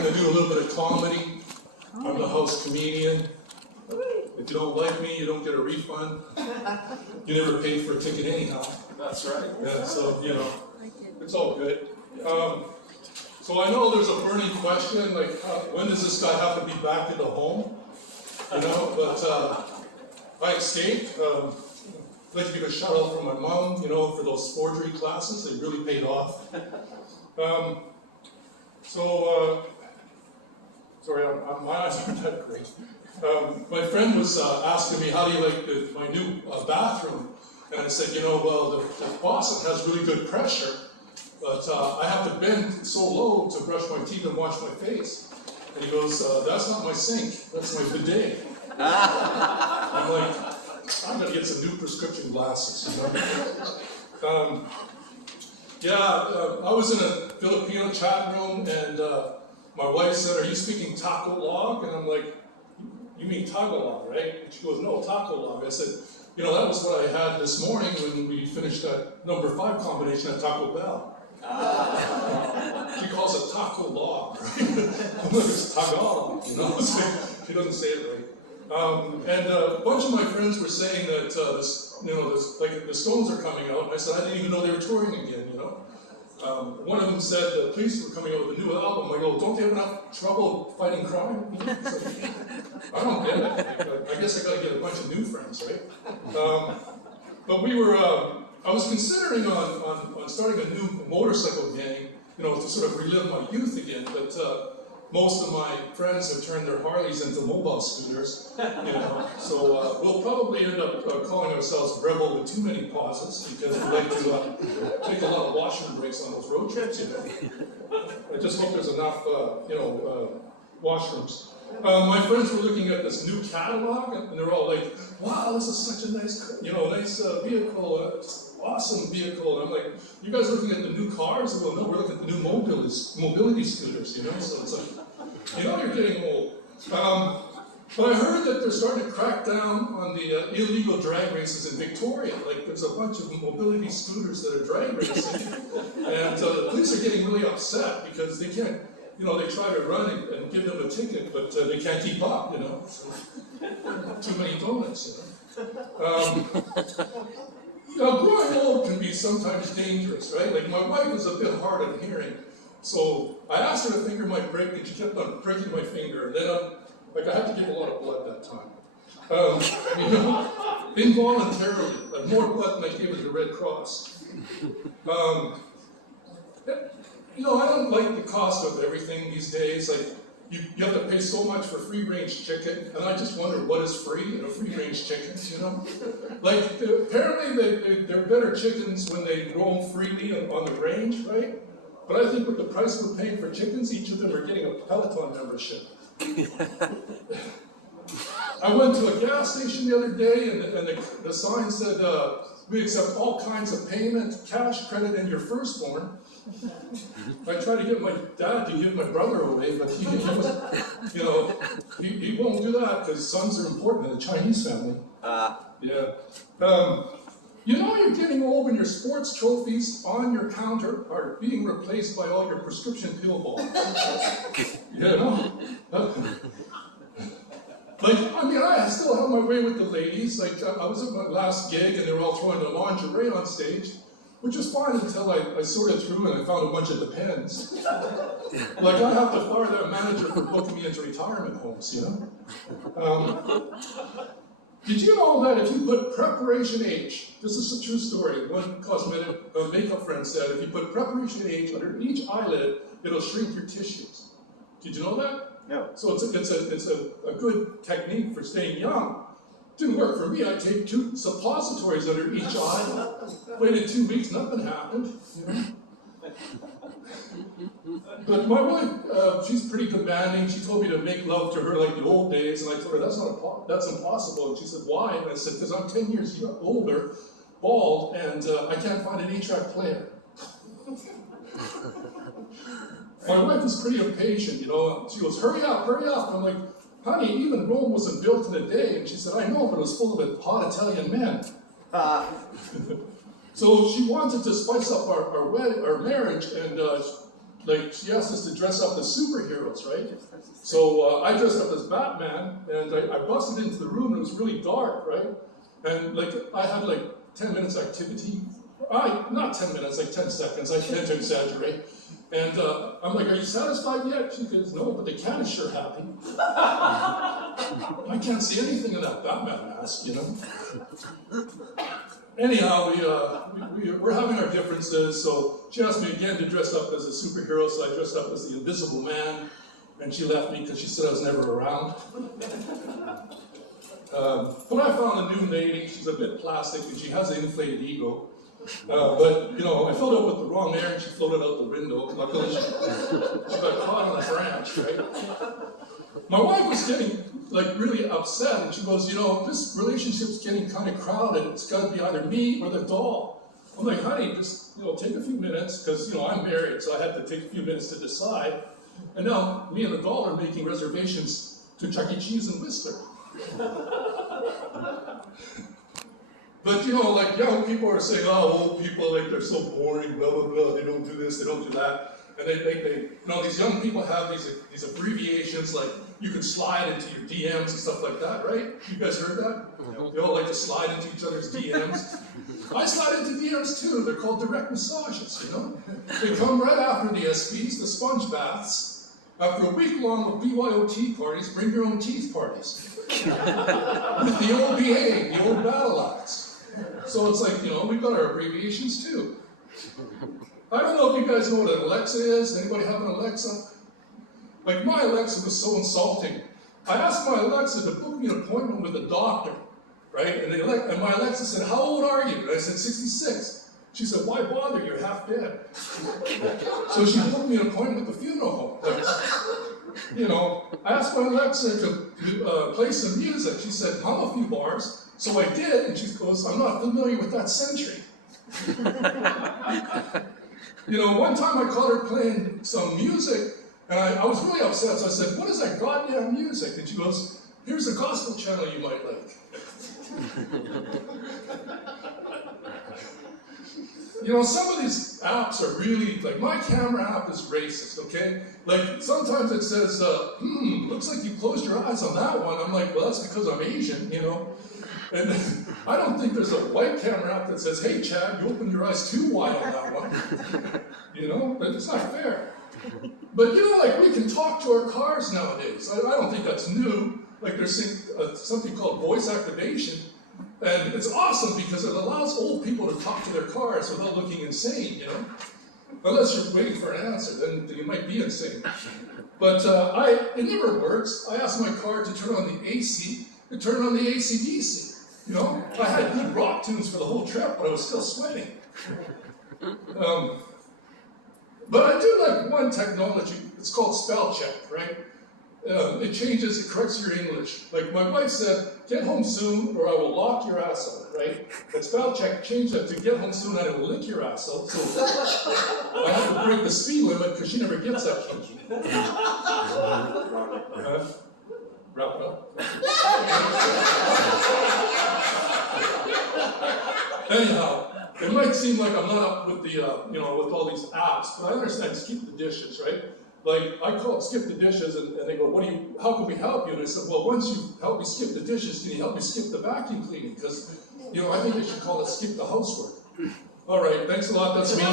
We're going to do a little bit of comedy. I'm the house comedian. If you don't like me, you don't get a refund. You never paid for a ticket anyhow. That's right. Yeah, so, you know, it's all good. So I know there's a burning question, like, when does this guy have to be back in the home? You know, but I escaped. I'd like to give a shout out for my mom, you know, for those forgery classes. They really paid off. Sorry, my eyes aren't that great. My friend was asking me, how do you like my new bathroom? And I said, you know, well, the faucet has really good pressure, but I have to bend so low to brush my teeth and wash my face. And he goes, that's not my sink, that's my bidet. I'm like, I'm gonna get some new prescription glasses. You know? I was in a Filipino chat room, and my wife said, are you speaking Tagalog? And I'm like, you mean Tagalog, right? And she goes, no, Tagalog. I said, you know, that was what I had this morning when we finished that number 5 combination at Taco Bell. She calls it Taco-log, right? I'm like, it's Tagalog, you know? She doesn't say it right. And a bunch of my friends were saying that like the Stones are coming out, and I said I didn't even know they were touring again. You know, one of them said the Police were coming out with a new album. I go, don't they have enough trouble fighting crime? You know? I don't get it. I guess I got to get a bunch of new friends, right? But we were. I was considering on starting a new motorcycle gang, you know, to sort of relive my youth again, but. Most of my friends have turned their Harleys into mobile scooters, you know, so we'll probably end up calling ourselves Rebel with too many pauses, because we like to take a lot of washroom breaks on those road trips, you know. I just hope there's enough, washrooms. My friends were looking at this new catalog, and they're all like, wow, this is such a nice, nice vehicle, awesome vehicle. And I'm like, you guys looking at the new cars? Well, no, we're looking at the new mobility scooters, you know? So it's like, you know, you're getting old. But I heard that they're starting to crack down on the illegal drag races in Victoria. Like, there's a bunch of mobility scooters that are drag racing. And the police are getting really upset because they can't, you know, they try to run and give them a ticket, but they can't keep up, you know? So, too many donuts, you know? Now, growing old can be sometimes dangerous, right? Like, my wife is a bit hard of hearing, so I asked her to finger my brake, and she kept on pricking my finger. And then, I had to give a lot of blood that time. You know, involuntarily, more blood than I gave at the Red Cross. You know, I don't like the cost of everything these days. Like, you have to pay so much for free-range chicken, and I just wonder what is free in a free-range chicken, you know? Like, apparently they're better chickens when they roam freely on the range, right? But I think with the price we're paying for chickens, each of them are getting a Peloton membership. I went to a gas station the other day, and the sign said, we accept all kinds of payment, cash, credit, and your firstborn. I tried to get my dad to give my brother away, but he won't do that because sons are important in the Chinese family. Yeah. You know you're getting old when your sports trophies on your counter are being replaced by all your prescription pill balls. You know? Like, I mean, I still have my way with the ladies. Like, I was at my last gig and they were all throwing the lingerie on stage, which was fine until I sorted through and I found a bunch of Depends. Like, I have to fire that manager for booking me into retirement homes, you know? Did you know that if you put Preparation H, this is a true story, one cosmetic makeup friend said, if you put Preparation H under each eyelid, it'll shrink your tissues. Did you know that? No. So it's a good technique for staying young. Didn't work for me. I taped 2 suppositories under each eye. Waited 2 weeks, nothing happened. You know? But my wife, she's pretty demanding. She told me to make love to her like the old days, and I told her that's impossible. And she said, why? And I said, because I'm 10 years older, bald, and I can't find an 8-track player. My wife is pretty impatient, you know. She goes, hurry up, hurry up. I'm like, honey, even Rome wasn't built in a day. And she said, I know, but it was full of hot Italian men. So she wanted to spice up our marriage, and like, she asked us to dress up as superheroes, right? So I dressed up as Batman, and I busted into the room, and it was really dark, right? And like, I had like 10 minutes activity. Not 10 minutes, like 10 seconds, I tend to exaggerate. And I'm like, are you satisfied yet? She goes, no, but the cat is sure happy. I can't see anything in that Batman mask, you know? Anyhow, we're having our differences, so she asked me again to dress up as a superhero, so I dressed up as the Invisible Man, and she left me because she said I was never around. But I found a new lady. She's a bit plastic, and she has an inflated ego. But, you know, I filled up with the wrong air, and she floated out the window. Luckily, she got caught on a branch, right? My wife was getting, like, really upset, and she goes, you know, this relationship's getting kind of crowded. It's got to be either me or the doll. I'm like, honey, just, you know, take a few minutes, because, you know, I'm married, so I had to take a few minutes to decide. And now, me and the doll are making reservations to Chuck E. Cheese in Whistler. But, you know, like, young people are saying, oh, old people, like, they're so boring, blah, blah, blah, they don't do this, they don't do that. And they you know, these young people have these abbreviations, like, you can slide into your DMs and stuff like that, right? You guys heard that? They all like to slide into each other's DMs. I slide into DMs too. They're called direct massages, you know? They come right after the SPs, the sponge baths. After a week long of BYOT parties, bring your own teeth parties. With the old BA, the old battle axe. So it's like, you know, we've got our abbreviations too. I don't know if you guys know what an Alexa is. Anybody have an Alexa? Like, my Alexa was so insulting. I asked my Alexa to book me an appointment with a doctor, right? And my Alexa said, how old are you? And I said, 66. She said, why bother? You're half dead. So she booked me an appointment at the funeral home. Like, you know, I asked my Alexa to play some music. She said, hum a few bars. So I did, and she goes, I'm not familiar with that century. You know, one time I caught her playing some music, and I was really upset, so I said, what is that goddamn music? And she goes, here's a gospel channel you might like. You know, some of these apps are really, like, my camera app is racist, okay? Like, sometimes it says, looks like you closed your eyes on that one. I'm like, well, that's because I'm Asian, you know? And I don't think there's a white camera app that says, hey, Chad, you opened your eyes too wide on that one. You know, it's not fair. But, you know, like, we can talk to our cars nowadays. I don't think that's new. Like, there's something called voice activation. And it's awesome because it allows old people to talk to their cars without looking insane, you know? Unless you're waiting for an answer, then you might be insane. But it never works. I asked my car to turn on the AC. It turned on the AC/DC. You know, I had good rock tunes for the whole trip, but I was still sweating. But I do like one technology. It's called spell check, right? It corrects your English. Like my wife said, get home soon or I will lock your ass out, right? But spell check changed that to get home soon and I will lick your ass out. So I have to break the speed limit because she never gets that kinky. Wrap it up. Anyhow, it might seem like I'm not up with the, you know, with all these apps, but I understand skip the dishes, right? Like, I call it skip the dishes, and they go, how can we help you? And I said, well, once you help me skip the dishes, can you help me skip the vacuum cleaning? Because, you know, I think they should call it skip the housework. All right, thanks a lot, that's me.